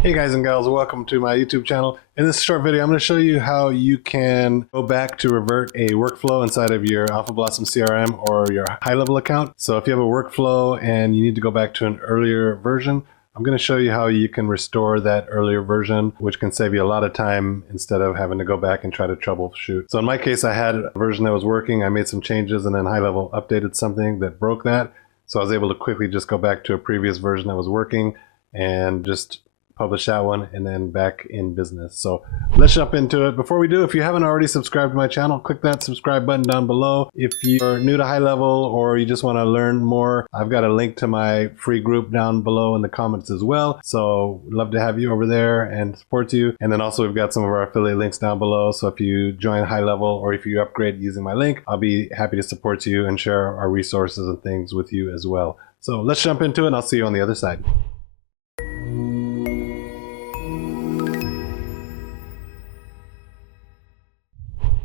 Hey guys and gals, welcome to my YouTube channel. In this short video, I'm going to show you how you can go back to revert a workflow inside of your Alpha Blossom CRM or your HighLevel account. So if you have a workflow and you need to go back to an earlier version, I'm going to show you how you can restore that earlier version, which can save you a lot of time instead of having to go back and try to troubleshoot. So in my case, I had a version that was working. I made some changes and then HighLevel updated something that broke that. So I was able to quickly just go back to a previous version that was working and just publish that one and then back in business. So let's jump into it. Before we do, if you haven't already subscribed to my channel, click that subscribe button down below. If you're new to HighLevel or you just want to learn more, I've got a link to my free group down below in the comments as well. So love to have you over there and support you. And then also we've got some of our affiliate links down below. So if you join HighLevel or if you upgrade using my link, I'll be happy to support you and share our resources and things with you as well. So let's jump into it and I'll see you on the other side.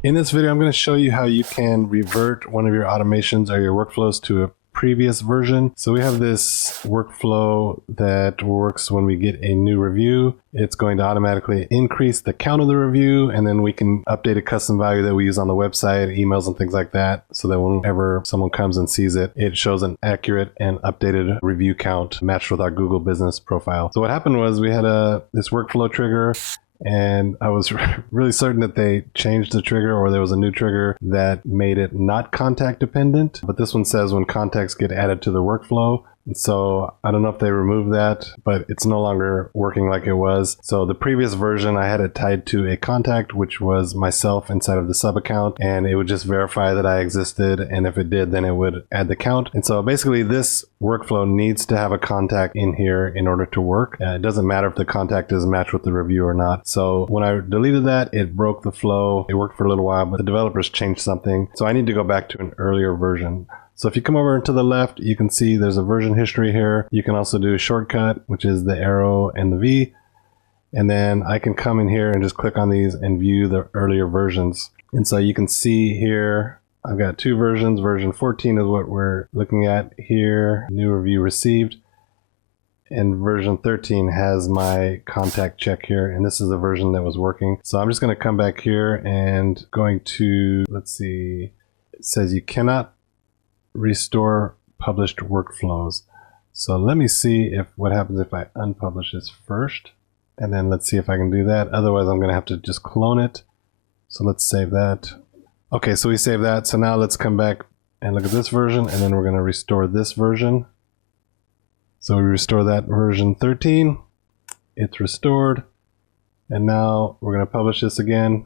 In this video, I'm going to show you how you can revert one of your automations or your workflows to a previous version. So we have this workflow that works when we get a new review. It's going to automatically increase the count of the review, and then we can update a custom value that we use on the website, emails and things like that, so that whenever someone comes and sees it, it shows an accurate and updated review count matched with our Google business profile. So what happened was we had this workflow trigger, and I was really certain that they changed the trigger or there was a new trigger that made it not contact dependent. But this one says when contacts get added to the workflow. And so I don't know if they removed that, but it's no longer working like it was. So the previous version, I had it tied to a contact, which was myself inside of the sub account, and it would just verify that I existed. And if it did, then it would add the count. And so basically this workflow needs to have a contact in here in order to work. It doesn't matter if the contact is matched with the review or not. So when I deleted that, it broke the flow. It worked for a little while, but the developers changed something. So I need to go back to an earlier version. So if you come over to the left, you can see there's a version history here. You can also do a shortcut, which is the arrow and the V. And then I can come in here and just click on these and view the earlier versions. And so you can see here, I've got two versions. Version 14 is what we're looking at here. New review received. And version 13 has my contact check here. And this is the version that was working. So I'm just going to come back here and going to, let's see, it says you cannot restore published workflows. So let me see if what happens if I unpublish this first, and then let's see if I can do that. Otherwise I'm going to have to just clone it. So let's save that. Okay, so we save that. So now let's come back and look at this version, and then we're going to restore this version. So we restore that version 13. It's restored, and now we're going to publish this again,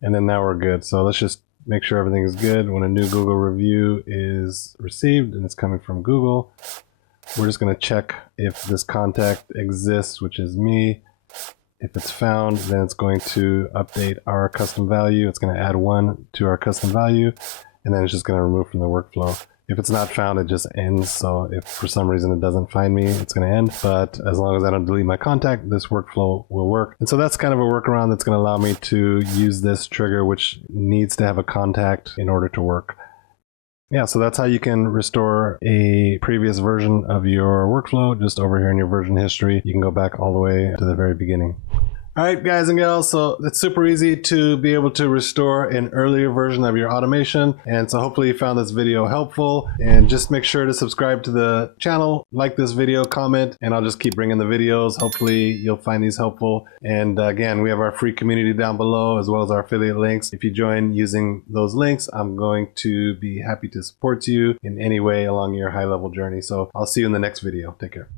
and then now we're good. So let's just make sure everything is good. When a new Google review is received and it's coming from Google, we're just going to check if this contact exists, which is me. If it's found, then it's going to update our custom value. It's going to add 1 to our custom value, and then it's just going to remove from the workflow. If it's not found, it just ends. So if for some reason it doesn't find me, it's going to end. But as long as I don't delete my contact, this workflow will work. And so that's kind of a workaround that's going to allow me to use this trigger, which needs to have a contact in order to work. Yeah, so that's how you can restore a previous version of your workflow. Just over here in your version history, you can go back all the way to the very beginning. All right, guys and gals, so it's super easy to be able to restore an earlier version of your automation. And so hopefully you found this video helpful, and just make sure to subscribe to the channel, like this video, comment, and I'll just keep bringing the videos. Hopefully you'll find these helpful. And again, we have our free community down below as well as our affiliate links. If you join using those links, I'm going to be happy to support you in any way along your HighLevel journey. So I'll see you in the next video. Take care.